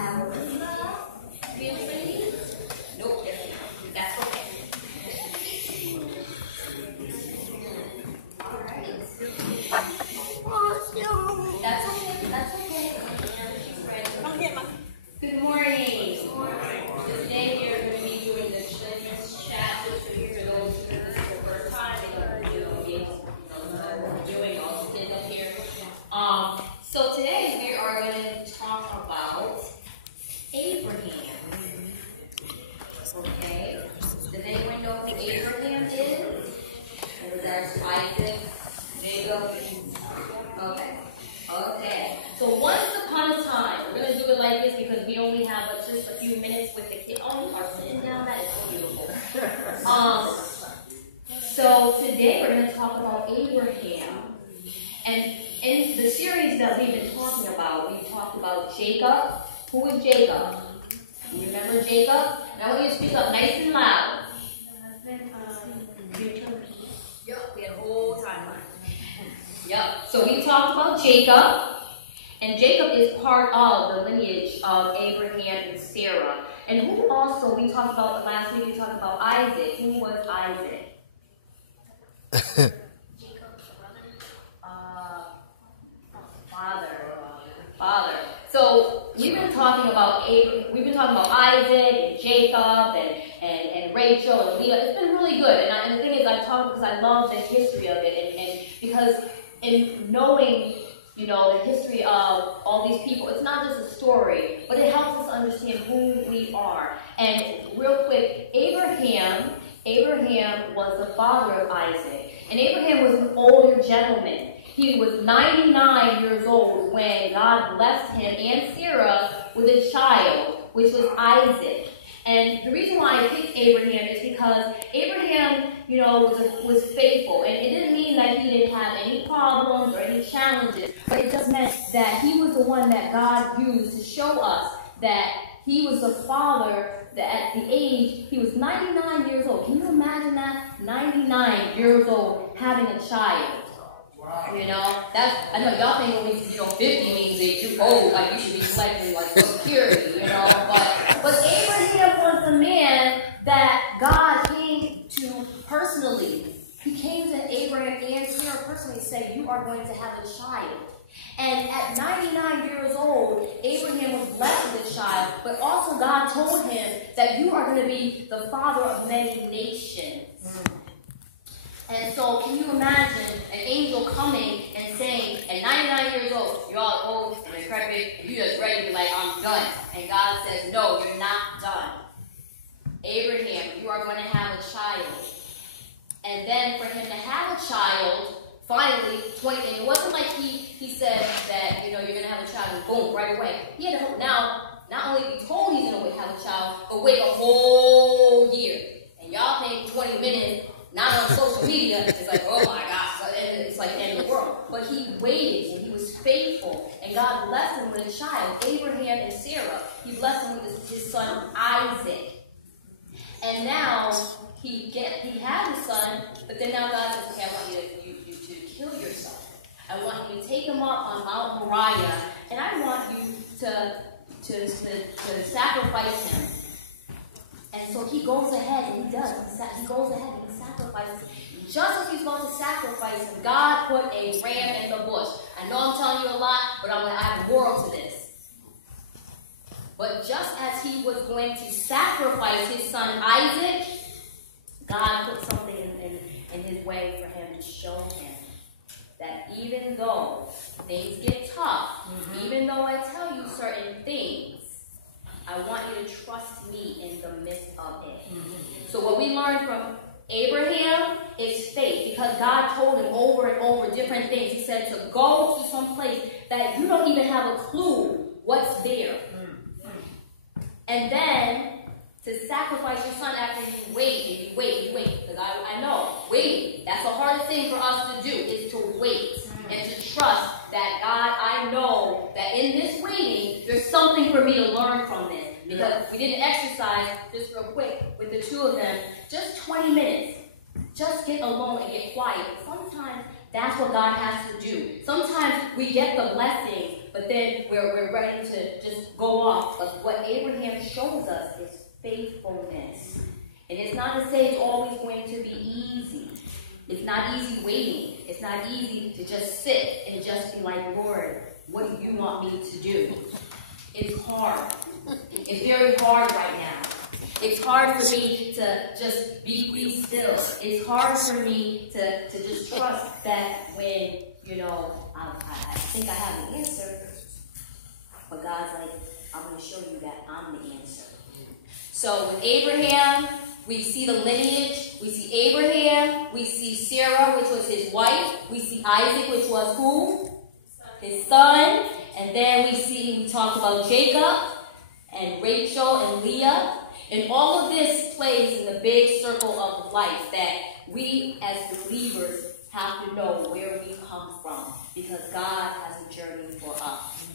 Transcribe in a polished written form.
Nope, that's okay. All right. That's okay. That's okay. Good morning. Today we are going to be doing the children's chat, which for those who are for the first time, they don't know what we're doing. All the kids up here. So today we are going to talk about Abraham. Okay. Does anyone know who Abraham is? Or is that Isaac? Jacob? Okay. Okay. So once upon a time, we're going to do it like this because we only have just a few minutes with the kids. Oh, you are sitting down. That is so beautiful. So today we're going to talk about Abraham. And in the series that we've been talking about, we talked about Jacob. Who is Jacob? You remember Jacob? Now I want you to speak up nice and loud. Yep, we had a whole timeline. Yep. So we talked about Jacob. And Jacob is part of the lineage of Abraham and Sarah. And who also, we talked about last week, we talked about Isaac. Who was Isaac? Jacob's brother. Father. So we've been talking about Isaac and Jacob and Rachel and Leah. It's been really good. And the thing is, I talk because I love the history of it. And because in knowing, the history of all these people, it's not just a story, but it helps us understand who we are. And real quick, Abraham was the father of Isaac. And Abraham was an older gentleman. He was 99 years old when God blessed him and Sarah with a child, which was Isaac. And the reason why I picked Abraham is because Abraham, was faithful. And it didn't mean that he didn't have any problems or any challenges, but it just meant that he was the one that God used to show us that he was the father that at the age, he was 99 years old. Can you imagine that? 99 years old having a child. Wow. I know y'all think when 50 means that you're old, like you should be collecting like Social Security, But Abraham was the man that God came to personally. He came to Abraham and Sarah personally and said, you are going to have a child. And at 99 years old, Abraham was blessed with a child, but also God told him that you are going to be the father of many nations. And so, can you imagine an angel coming and saying, at 99 years old, you're all old and decrepit, and you're just ready to be like, I'm done. And God says, no, you're not done. Abraham, you are going to have a child. And then for him to have a child, finally, and it wasn't like he said that, you're going to have a child and boom, right away. He had to now, not only be told he's going to have a child, but wait a whole year. And y'all think 20 minutes, not on social media, it's like, oh my gosh, it's like the end of the world. But he waited and he was faithful. And God blessed him with a child, Abraham and Sarah. He blessed him with his son Isaac. And now he had his son, but then now God says, okay, I want you to kill your son. I want you to take him up on Mount Moriah, and I want you to sacrifice him. And so he goes ahead and he does. He goes ahead and he sacrifices. Just as he's going to sacrifice him, God put a ram in the bush. I know I'm telling you a lot, but I have a moral to this. But just as he was going to sacrifice his son Isaac, God put something in his way for him to show him that even though things get tough, even though I tell you certain things, I want you to trust me in the midst of it. So what we learned from Abraham is faith, because God told him over and over different things. He said to go to some place that you don't even have a clue what's there. And then to sacrifice your son after you wait, and you wait. Because I know, waiting, that's the hardest thing for us to do, is to wait. And to trust that, God, I know that in this waiting, there's something for me to learn from this. Because we did an exercise, just real quick, with the two of them, just 20 minutes. Just get alone and get quiet. Sometimes That's what God has to do. Sometimes we get the blessing, but then we're ready to just go off. But what Abraham shows us is faithfulness. And it's not to say it's always going to be easy. It's not easy waiting. It's not easy to just sit and just be like, Lord, what do you want me to do? It's hard. It's very hard right now. It's hard for me to just be still. It's hard for me to just trust that when, I think I have the answer, but God's like, I'm going to show you that I'm the answer. So with Abraham, we see the lineage. We see Abraham. We see Sarah, which was his wife. We see Isaac, which was who? His son. And then we talked about Jacob and Rachel and Leah. And all of this plays in the big circle of life that we as believers have to know where we come from, because God has a journey for us.